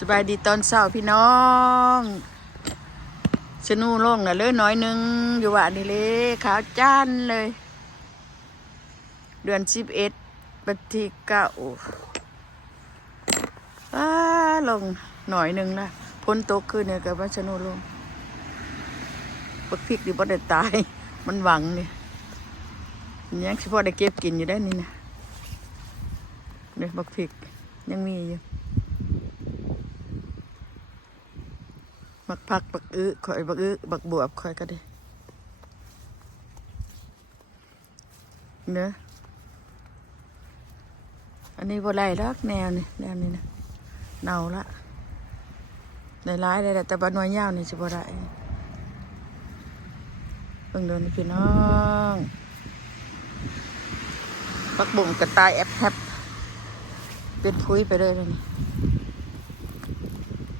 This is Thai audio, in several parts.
สบายดีตอนเช้าพี่น้องชนูลงน่ะเลยน้อยนึงอยู่ว่านี่เลยขาวจ้านเลย เดือน11วันที่9ลงหน่อยนึงนะพ้นตกขึ้นเนี่ยกับว่าชนูลงบักพริกดิบ่ได้ตายมันหวังนี่ยังสิพอได้เก็บกินอยู่ได้นี่นะเนี่ยบักพริกยังมีอยู่บักผักบักข่อยบักบวบข่อยก็ได้เนื้ออันนี้บ่ไรแล้วแนวนี่นะเน่าละในร้ายเลยแต่บ้านน้อยยาวนี่สิบ่ได้เพิ่งเดินพี่น้องปักบุ่งกระต่ายแอบแทบเป็นพุ้ยไปเลยนี่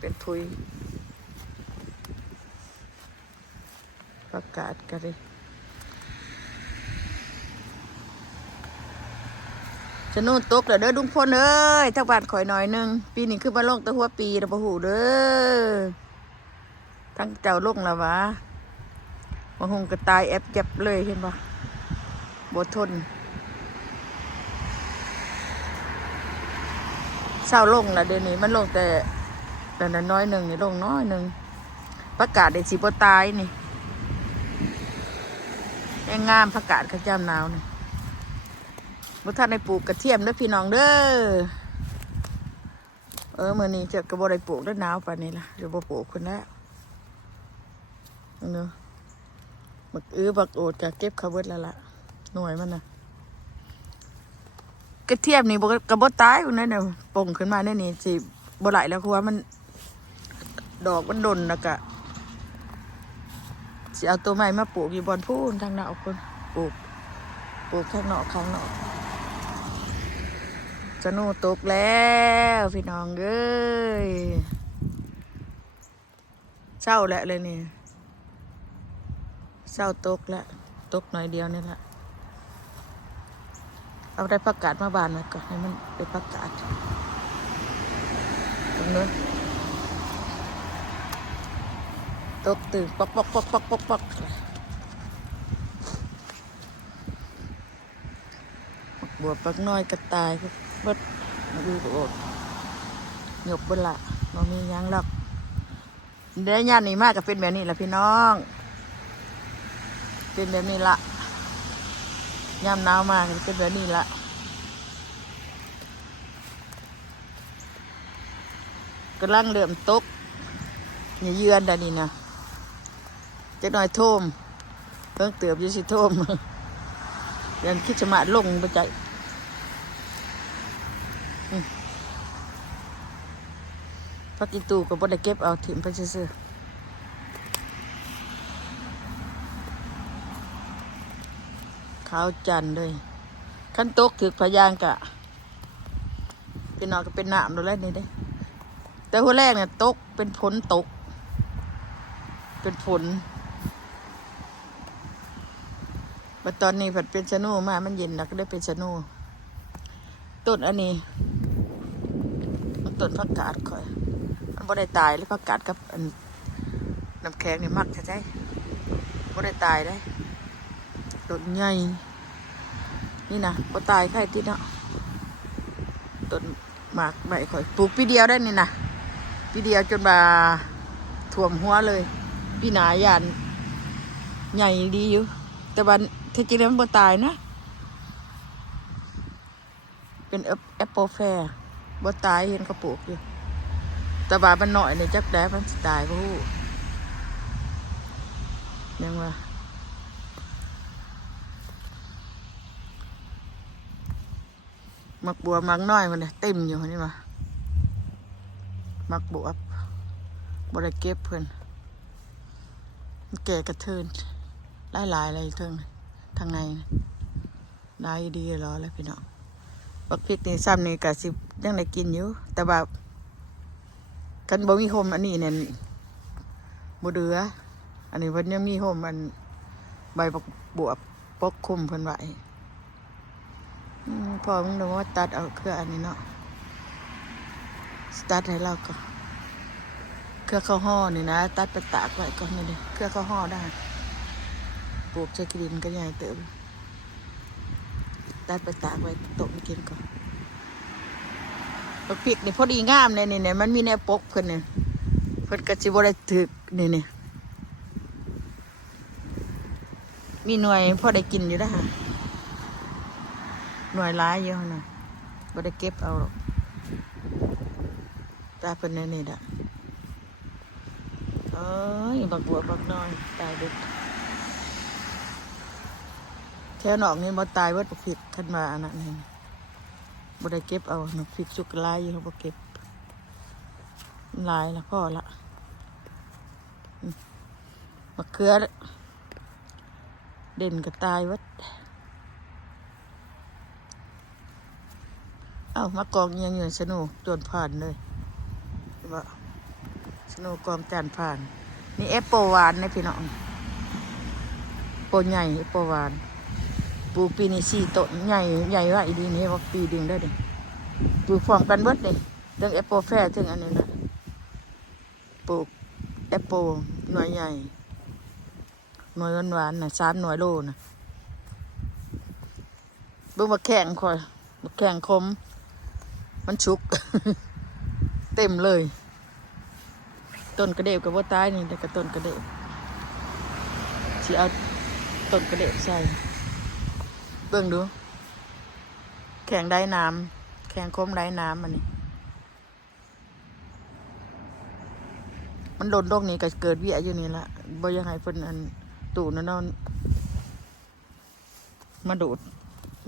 เป็นพุ้ยประกาศกันเลยชะนูตกเด้อดุงพ่นเอ้ยทักบาทข่อยหน่อยนึงปีนี้คือมาลงตะหัวปีตะบ่หูเด้อทั้งเจ้าลงแล้ววะมาหงกระต่ายแอบเจ็บเลยเห็นปะบ่ทนเศร้าลงละเดี๋ยวนี้มันลงแต่น้อยหนึ่งนี่ลงน้อยหนึ่งประกาศได้สิบ่ตายนี่แง่งามประกาศข้าเจ้าหนาวนี่บ่ทันได้ปลูกกระเทียมเด้อพี่น้องเด้อมื้อนี้จะก็บ่ได้ปลูกแล้วหนาวปานนี้ล่ะเดี๋ยวบ่ปลูกคนแล้วเนาะบักโอดก็เก็บเขาเบิดแล้วล่ะหน่วยมันน่ะกระเทียมนี่ก็บ่ตายอยู่นั่นน่ะป่งขึ้นมาในนี่สิบ่ไหลแล้วคือว่ามันดอกมันดนแล้วก็สิเอาตัวใหม่มาปลูกอยู่บอนพูนทางนอกคนปลูกข้างนอกจะนูตกแล้วพี่น้องเอ้ยเศร้าแล้วเลยนี่เศร้าตกแล้วตกหน่อยเดียวนี่แหละเอาได้ประกาศมาบานไว้ก่อนให้มันไปประกาศตรงนู้นตกตื่นปอกบวชปักน้อยกระต่ายก็เบิดดูโอดหยกบนละมันมียังหรอกเดี๋ยวย่านนี้มากก็เป็นแบบนี้แหละพี่น้องเป็นแบบนี้ละย่ำหนาวมากเป็นแบบนี้ละกำลังเริ่มตกอย่าเยือนได้นี่นะจะหน่อยโทมเพิ่งเติบอยู่สิโทมเดินคิดจะมาลงไปใจพักอีตูก็บ่ได้เก็บเอาถิ่มไปซื้อขาวจันเลยขั้นตกถือพยางกะเป็นนอกก็เป็นน้ำดูแลนี่เด้แต่หัวแรกเนี่ยตกเป็นฝนตกเป็นฝนมาตอนนี้ผัดเป็นชะโน่มามันเย็นแล้วก็ได้เป็นชะโน่ต้นอันนี้มันต้นผักกาดค่อยมันบ่ได้ตายเลยผักกาดกับอันน้ำแข็งเนี่ยมักใช่บ่ได้ตายได้ต้นใหญ่นี่นะบ่ตายใครที่เนาะต้นหมากใบค่อยปลูกปีเดียวได้นี่นะปีเดียวจนมาท่วมหัวเลยปีหนายานใหญ่ดีอยู่แต่วันที่จริงแล้วมันบ่ตายนะเป็นแอปเปิลแฟร์บ่ตายเห็นเขาปลูกอยู่แต่ว่ามันหน่อยในจักแด้มันตายบ่ฮู้ยังว่ามักบัวมักน้อยมันเต็มอยู่นี่มามักบวบบ่ได้เก็บเพิ่นมันแก่กระเทินหลายอะไรเทิงทางในได้ดีรอแล้วพี่น้องบักพริกนี่ซ้ำนี่กะสิยังได้กินอยู่แต่แบบกันบ่มีโฮมอันนี้เนี่ยบ่เดืออันนี้เพิ่นยังมีโฮมอันใบบักบวบปกคลุมเพิ่นไว้พอมึงดูว่าตัดเอาเครืออันนี้เนาะตัดให้เราก็ เครือข้าวห่อนี่นะตัดไปตากไว้ก่อนนี่เลยเครือข้าวห่อได้ปลูกใช้กดินก็ใหญ่เติมตัดไปตากไว้ตกไปกินก่อนบักพริกนี่พอดีงามเลยนี่เนี่ยมันมีแนวปกเพิ่นเนี่ยเพิ่นกระจิบได้ถึกนี่มีหน่วยพอได้กินอยู่นะฮะหน่วยร้ายเยอะนะบ่ได้เก็บเอาหรอกตาเพิ่นนี่ด่ะเอ้ยบักบัวบักน้อยตายเด็ดแค่หนอกนี่บ่ตายเบิดบักพริกขึ้นมาอันนั้นนี่บ่ได้เก็บเอาบักพริกสุกลายอยู่เขาบ่เก็บลายละพ่อละมะเขือเด่นก็ตายวัดเอ้ามากองยังอยู่สนุกจนผ่านเลยว่าสนุกกองจานผ่านนี่แอปเปิลหวานนะพี่น้องโปใหญ่แอปเปิลหวานปูปีนี้4 ต้นใหญ่ว่าอีดีนี้ว่าปีดึงได้ดิปลูกพร้อมกันเบิดเลยเรื่องแอปเปิลแฟร์ถึงอันนี้นะปลูกแอปเปิลหน่วยใหญ่หน่วยหวานๆนะ3 หน่วยโลนะเบิ่งมาแข่งคอยมาแข่งคมมันชุก เต็มเลยต้นกระเดบกับว่าตายนี่แต่กับต้นกระเดบสิเอาต้นกระเดบใส่เบิ่งดูแข่งได้น้ำแข่งคมได้น้ำมันนี่มันโดนโรคนี้ก็เกิดเวียอยู่นี่ละบ่ยังไงเพิ่นอันตู่นั่นนอนมาโดด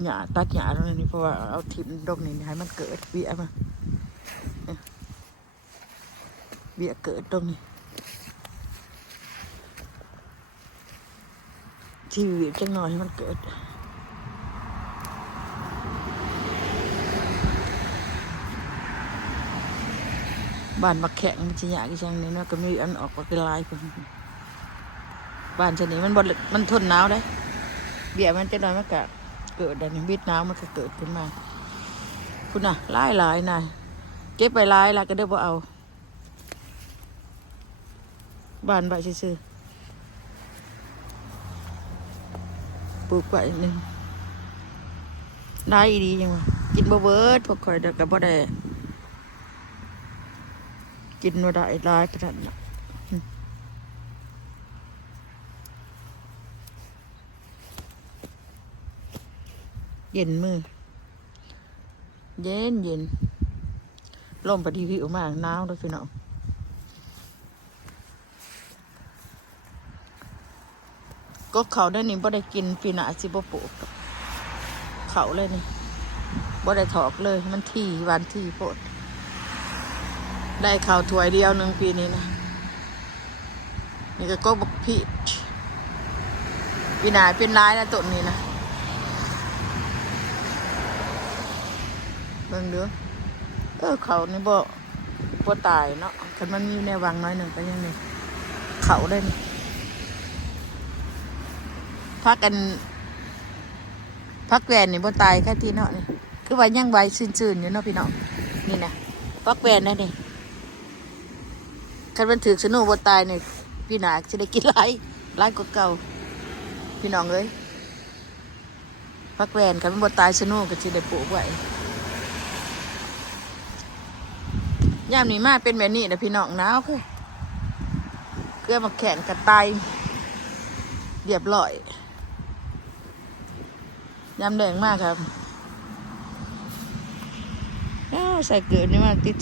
หญ้าตัดหญ้าตรงนี้เพราะว่าเอาทิ่มโรคนี้ให้มันเกิดเวียมาเวียเกิดตรงนี้ที่เวียจังหน่อยให้มันเกิดบ้านมาแข่งมันจะยากอีช่างนี้เนาะก็มีอันออกเป็นลายคนบ้านชนิดมันทนหนาวได้เบี้ยมันจะนอนมันก็เกิดได้ในวิดหนาวมันก็เกิดขึ้นมาคุณน่ะหลายนายเก็บไปหลายก็ได้บ่เอาบ้านใบซื่อปลูกไว้หนึ่งได้ดีจังวะกินบ่เบิดพวกคอยเด็กก็บ่ได้กินว่าได้ร้ายขนาดนั้นเย็นมือเย็นลมปฏิวิวมากหนาวด้วยพี่น้องก็เขาได้นี่บ่ได้กินปีหน้าสิบ่ปลูกเขาเลยนี่บ่ได้ถอกเลยมันที่วันที่โพดได้ข้าวถ้วยเดียวหนึ่งปีนี้นะนี่ก็บักพีชปีหน้าเป็นร้ายแล้วต้นนี้นะเบิ่งดูเขานี่บ่ตายเนาะคันมันมีในวังน้อยหนึ่งก็ยังนี่เขาได้นี่พักแหวนนี่บ่ตายแค่ที่เนาะนี่คือว่ายังใบซื่นๆอยู่เนาะพี่น้องนี่นะพักแหวนนั่นนี่คันมันถือสนุบ่ตายนี่พี่หนาจะได้กินหลายกว่าเก่าพี่น้องเอ้ยพักแหวนคันมันบ่ตายสนุก็สิได้ปลูกไว้ยามนี้มาเป็นแบบนี้นะพี่น้องหนาวคือเกลือมาแข่งกับไตเรียบร้อยยามแดงมากครับใส่เกลือนี่มาติด